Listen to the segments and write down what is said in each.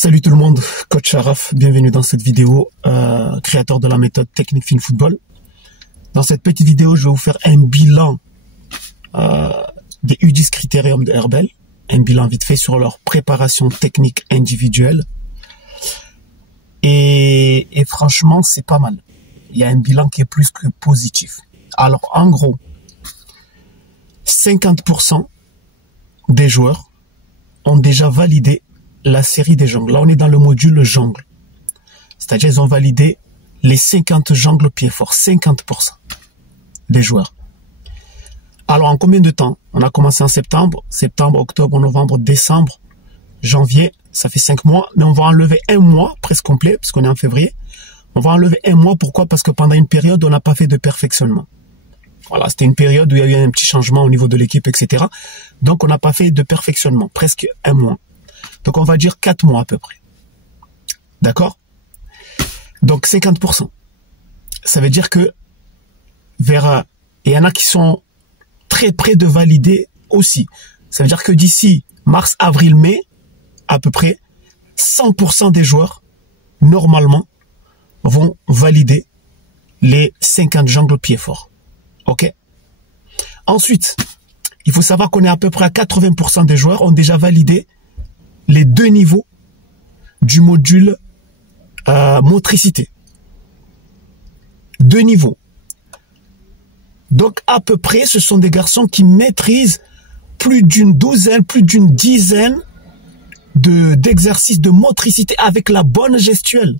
Salut tout le monde, coach Sharaf, bienvenue dans cette vidéo, créateur de la méthode Technique Fine Football. Dans cette petite vidéo, je vais vous faire un bilan des U10 critériums de Herbel, un bilan vite fait sur leur préparation technique individuelle. Et franchement, c'est pas mal. Il y a un bilan qui est plus que positif. Alors, en gros, 50% des joueurs ont déjà validé la série des jongles. Là, on est dans le module jongle. C'est-à-dire, ils ont validé les 50 jongles pieds forts. 50% des joueurs. Alors, en combien de temps? On a commencé en septembre. Septembre, octobre, novembre, décembre, janvier. Ça fait 5 mois. Mais on va enlever un mois, presque complet, parce qu'on est en février. On va enlever un mois. Pourquoi? Parce que pendant une période, on n'a pas fait de perfectionnement. Voilà, c'était une période où il y a eu un petit changement au niveau de l'équipe, etc. Donc, on n'a pas fait de perfectionnement. Presque un mois. Donc, on va dire 4 mois à peu près. D'accord? Donc, 50%. Ça veut dire que il y en a qui sont très près de valider aussi. Ça veut dire que d'ici mars, avril, mai, à peu près, 100% des joueurs, normalement, vont valider les 50 jongles pieds forts. OK? Ensuite, il faut savoir qu'on est à peu près à 80% des joueurs ont déjà validé les 2 niveaux du module motricité. 2 niveaux. Donc, à peu près, ce sont des garçons qui maîtrisent plus d'une douzaine, plus d'une dizaine d'exercices de motricité avec la bonne gestuelle.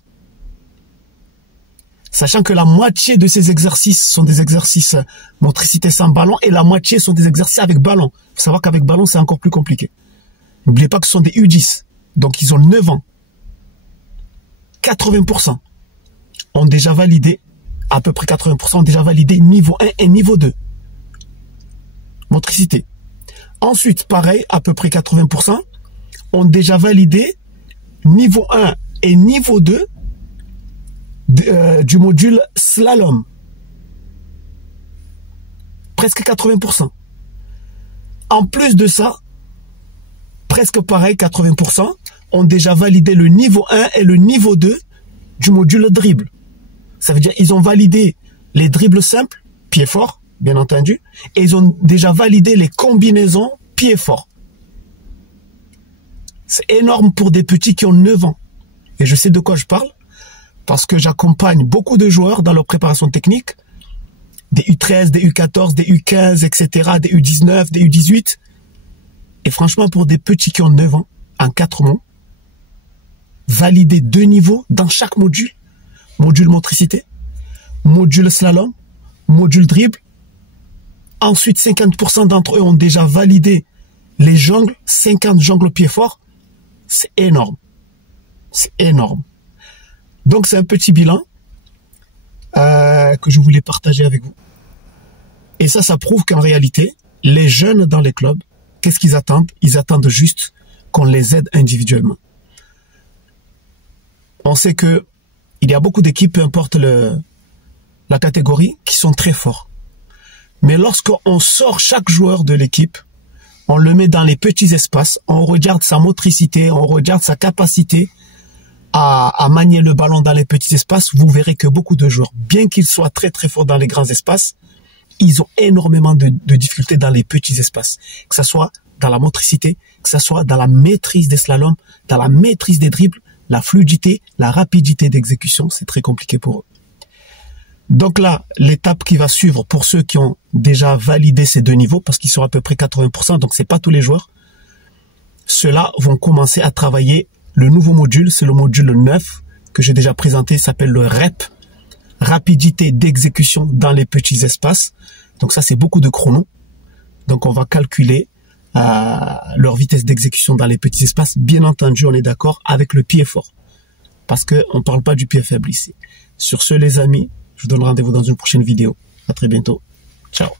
Sachant que la moitié de ces exercices sont des exercices motricité sans ballon et la moitié sont des exercices avec ballon. Il faut savoir qu'avec ballon, c'est encore plus compliqué. N'oubliez pas que ce sont des U10. Donc, ils ont 9 ans. 80% ont déjà validé, à peu près 80% ont déjà validé niveau 1 et niveau 2. Motricité. Ensuite, pareil, à peu près 80% ont déjà validé niveau 1 et niveau 2 du module slalom. Presque 80%. En plus de ça, presque pareil, 80% ont déjà validé le niveau 1 et le niveau 2 du module dribble. Ça veut dire qu'ils ont validé les dribbles simples, pieds forts, bien entendu, et ils ont déjà validé les combinaisons pieds forts. C'est énorme pour des petits qui ont 9 ans. Et je sais de quoi je parle, parce que j'accompagne beaucoup de joueurs dans leur préparation technique, des U13, des U14, des U15, etc., des U19, des U18. Et franchement, pour des petits qui ont 9 ans, en 4 mois, valider 2 niveaux dans chaque module, module motricité, module slalom, module dribble. Ensuite, 50% d'entre eux ont déjà validé les jongles, 50 jongles pieds forts. C'est énorme. C'est énorme. Donc, c'est un petit bilan que je voulais partager avec vous. Et ça prouve qu'en réalité, les jeunes dans les clubs, qu'est-ce qu'ils attendent? Ils attendent juste qu'on les aide individuellement. On sait que il y a beaucoup d'équipes, peu importe la catégorie, qui sont très forts. Mais lorsqu'on sort chaque joueur de l'équipe, on le met dans les petits espaces, on regarde sa motricité, on regarde sa capacité à manier le ballon dans les petits espaces, vous verrez que beaucoup de joueurs, bien qu'ils soient très très forts dans les grands espaces, ils ont énormément de difficultés dans les petits espaces. Que ce soit dans la motricité, que ce soit dans la maîtrise des slaloms, dans la maîtrise des dribbles, la fluidité, la rapidité d'exécution, c'est très compliqué pour eux. Donc là, l'étape qui va suivre pour ceux qui ont déjà validé ces 2 niveaux, parce qu'ils sont à peu près 80%, donc c'est pas tous les joueurs, ceux-là vont commencer à travailler le nouveau module, c'est le module 9 que j'ai déjà présenté, s'appelle le REP, rapidité d'exécution dans les petits espaces. Donc ça, c'est beaucoup de chrono. Donc on va calculer leur vitesse d'exécution dans les petits espaces. Bien entendu, on est d'accord avec le pied fort, parce qu'on ne parle pas du pied faible ici. Sur ce, les amis, je vous donne rendez-vous dans une prochaine vidéo. À très bientôt. Ciao.